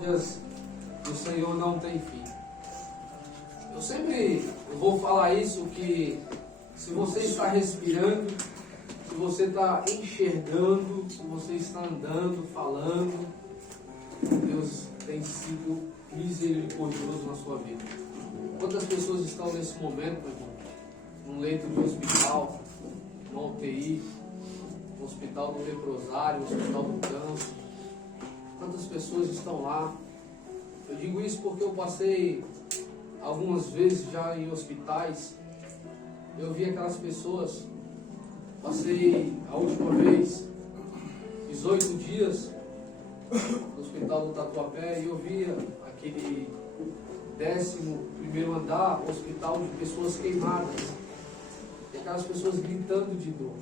do Senhor não tem fim. Eu sempre vou falar isso, que se você está respirando, se você está enxergando, se você está andando, falando, Deus tem sido misericordioso na sua vida. Quantas pessoas estão nesse momento, meu irmão, num leito de hospital, numa UTI, no hospital do leprosário, no hospital do câncer? Quantas pessoas estão lá? Eu digo isso porque eu passei algumas vezes já em hospitais. Eu vi aquelas pessoas. Passei a última vez 18 dias no hospital do Tatuapé e eu via aquele 11º andar, hospital de pessoas queimadas, e aquelas pessoas gritando de dor.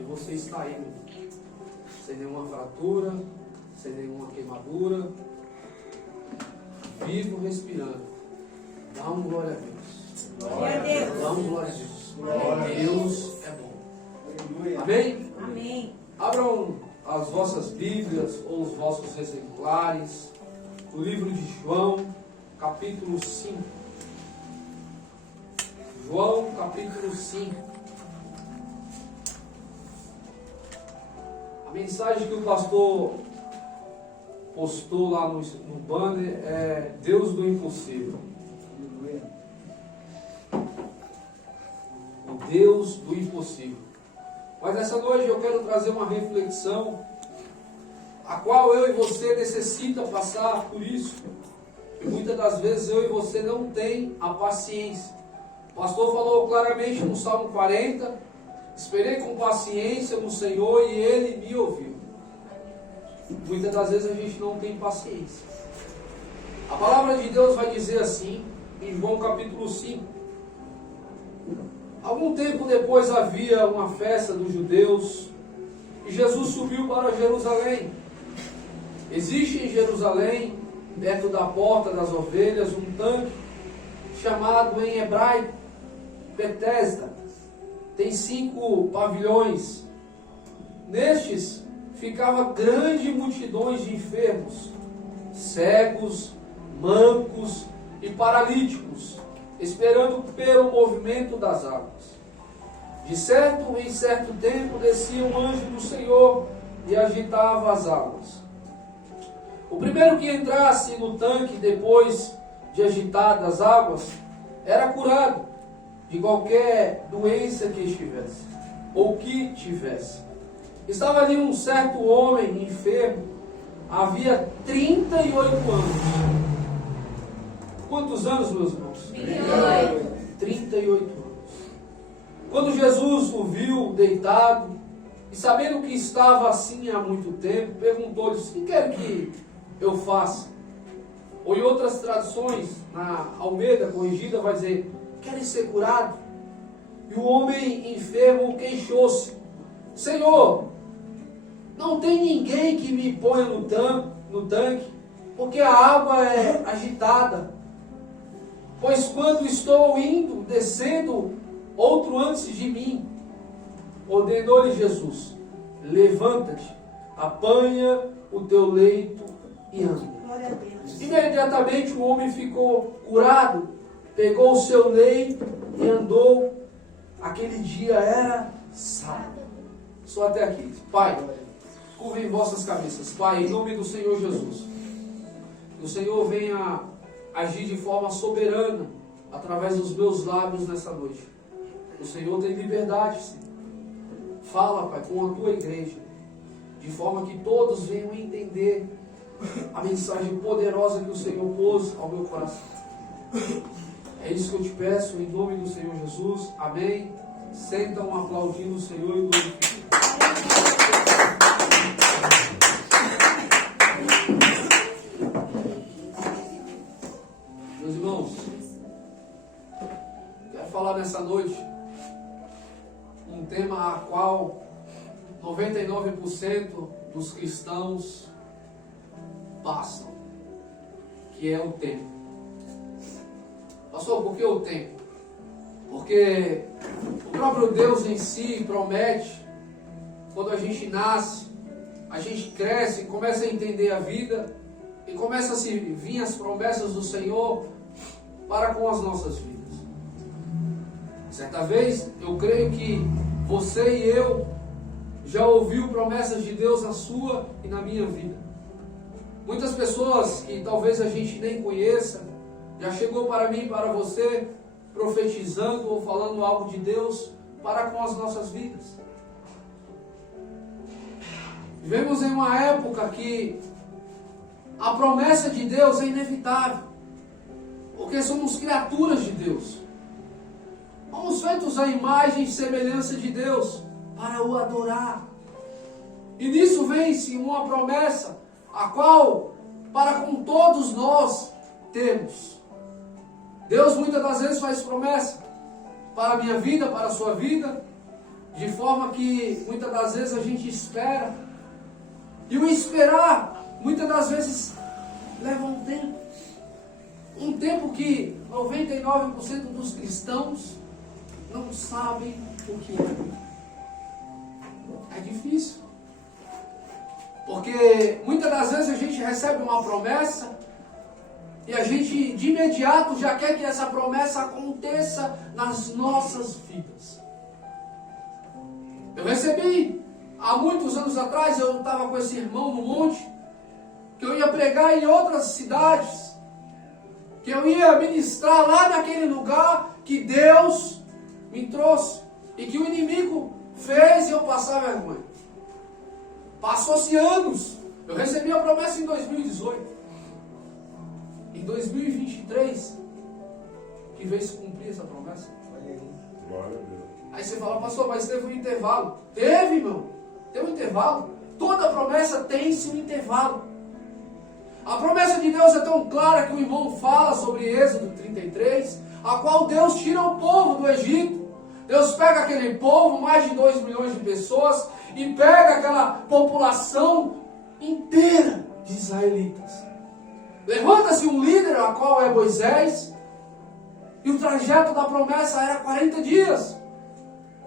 E você está aí, sem nenhuma fratura, sem nenhuma queimadura, vivo, respirando. Dá uma glória a Deus. Glória a Deus. Dá uma glória a Deus. Deus é bom. Amém? Amém. Abram as vossas Bíblias ou os vossos exemplares no livro de João, capítulo 5. João, capítulo 5. A mensagem que o pastor postou lá no banner é Deus do impossível. O Deus do impossível. Mas essa noite eu quero trazer uma reflexão, a qual eu e você necessita passar por isso. E muitas das vezes eu e você não tem a paciência. O pastor falou claramente no Salmo 40, esperei com paciência no Senhor e Ele me ouviu. Muitas das vezes a gente não tem paciência. A palavra de Deus vai dizer assim, em João capítulo 5. Algum tempo depois havia uma festa dos judeus e Jesus subiu para Jerusalém. Existe em Jerusalém, perto da porta das ovelhas, um tanque chamado em hebraico Betesda. Tem 5 pavilhões. Nestes ficava grande multidões de enfermos, cegos, mancos e paralíticos, esperando pelo movimento das águas. De certo em certo tempo descia um anjo do Senhor e agitava as águas. O primeiro que entrasse no tanque depois de agitadas as águas era curado de qualquer doença que estivesse ou que tivesse. Estava ali um certo homem enfermo, havia 38 anos. Quantos anos, meus irmãos? 38 anos. Quando Jesus o viu deitado, e sabendo que estava assim há muito tempo, perguntou-lhe: o que quer que eu faça? Ou em outras traduções, na Almeida corrigida, vai dizer: queres ser curado? E o homem enfermo queixou-se: Senhor, não tem ninguém que me ponha no tanque, porque a água é agitada. Pois quando estou indo, descendo, outro antes de mim. Ordenou-lhe Jesus: levanta-te, apanha o teu leito e anda. Glória a Deus. Imediatamente o homem ficou curado, pegou o seu leito e andou. Aquele dia era sábado. Só até aqui. Pai, curvem vossas cabeças. Pai, em nome do Senhor Jesus, que o Senhor venha agir de forma soberana através dos meus lábios nessa noite. O Senhor tem liberdade, Senhor. Fala, Pai, com a tua igreja, de forma que todos venham entender a mensagem poderosa que o Senhor pôs ao meu coração. É isso que eu te peço, em nome do Senhor Jesus. Amém. Sentam aplaudindo o Senhor e glorificando. Meus irmãos, quero falar nessa noite um tema a qual 99% dos cristãos passam, que é o tempo. Pastor, por que o tempo? Porque o próprio Deus em si promete, quando a gente nasce, a gente cresce, começa a entender a vida, e começam a se vir as promessas do Senhor para com as nossas vidas. Certa vez, eu creio que você e eu já ouviu promessas de Deus na sua e na minha vida. Muitas pessoas que talvez a gente nem conheça, já chegou para mim e para você, profetizando ou falando algo de Deus para com as nossas vidas. Vivemos em uma época que a promessa de Deus é inevitável, porque somos criaturas de Deus. Fomos feitos à imagem e semelhança de Deus para o adorar. E nisso vem-se uma promessa, a qual, para com todos nós, temos. Deus muitas das vezes faz promessa para a minha vida, para a sua vida, de forma que muitas das vezes a gente espera. E o esperar, muitas das vezes, leva um tempo. Um tempo que 99% dos cristãos não sabem o que é. É difícil. Porque muitas das vezes a gente recebe uma promessa e a gente de imediato já quer que essa promessa aconteça nas nossas vidas. Eu recebi, há muitos anos atrás, eu estava com esse irmão no monte, que eu ia pregar em outras cidades, que eu ia ministrar lá naquele lugar que Deus me trouxe, e que o inimigo fez eu passar vergonha. Passou-se anos, eu recebi a promessa em 2018, em 2023, que veio se cumprir essa promessa. Aí você fala, pastor, mas teve um intervalo. Teve, irmão, teve um intervalo. Toda promessa tem-se um intervalo. A promessa de Deus é tão clara que o irmão fala sobre Êxodo 33, a qual Deus tira o povo do Egito. Deus pega aquele povo, mais de 2 milhões de pessoas, e pega aquela população inteira de israelitas. Levanta-se um líder, a qual é Moisés, e o trajeto da promessa era 40 dias.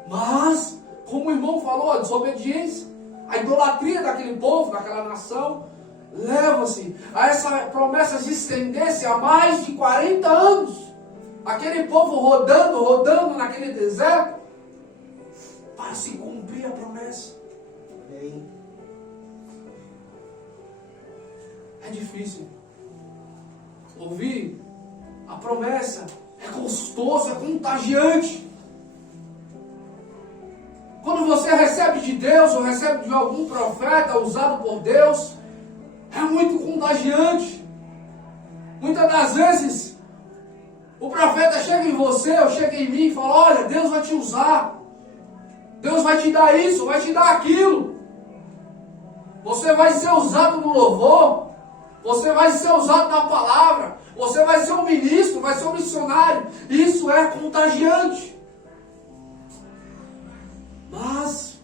Mas, como o irmão falou, a desobediência, a idolatria daquele povo, daquela nação, leva-se a essa promessa se estender-se a mais de 40 anos. Aquele povo rodando naquele deserto, para se cumprir a promessa. É difícil. Ouvir a promessa é gostoso, é contagiante. Quando você recebe de Deus ou recebe de algum profeta usado por Deus, é muito contagiante. Muitas das vezes, o profeta chega em você, ou chega em mim e fala, olha, Deus vai te usar. Deus vai te dar isso, vai te dar aquilo. Você vai ser usado no louvor. Você vai ser usado na palavra. Você vai ser um ministro, vai ser um missionário. Isso é contagiante. Mas,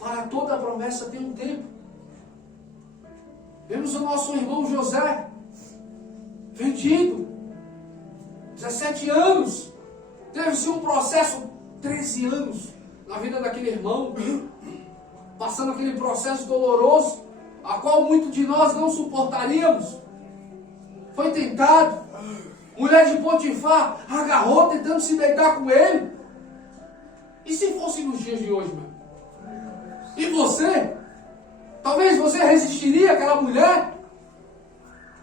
para toda promessa tem um tempo. Vemos o nosso irmão José, vendido, 17 anos. Teve-se um processo, 13 anos, na vida daquele irmão, passando aquele processo doloroso, a qual muitos de nós não suportaríamos. Foi tentado, mulher de Potifar agarrou tentando se deitar com ele. E se fosse nos dias de hoje, meu? E você? Talvez você resistiria àquela mulher?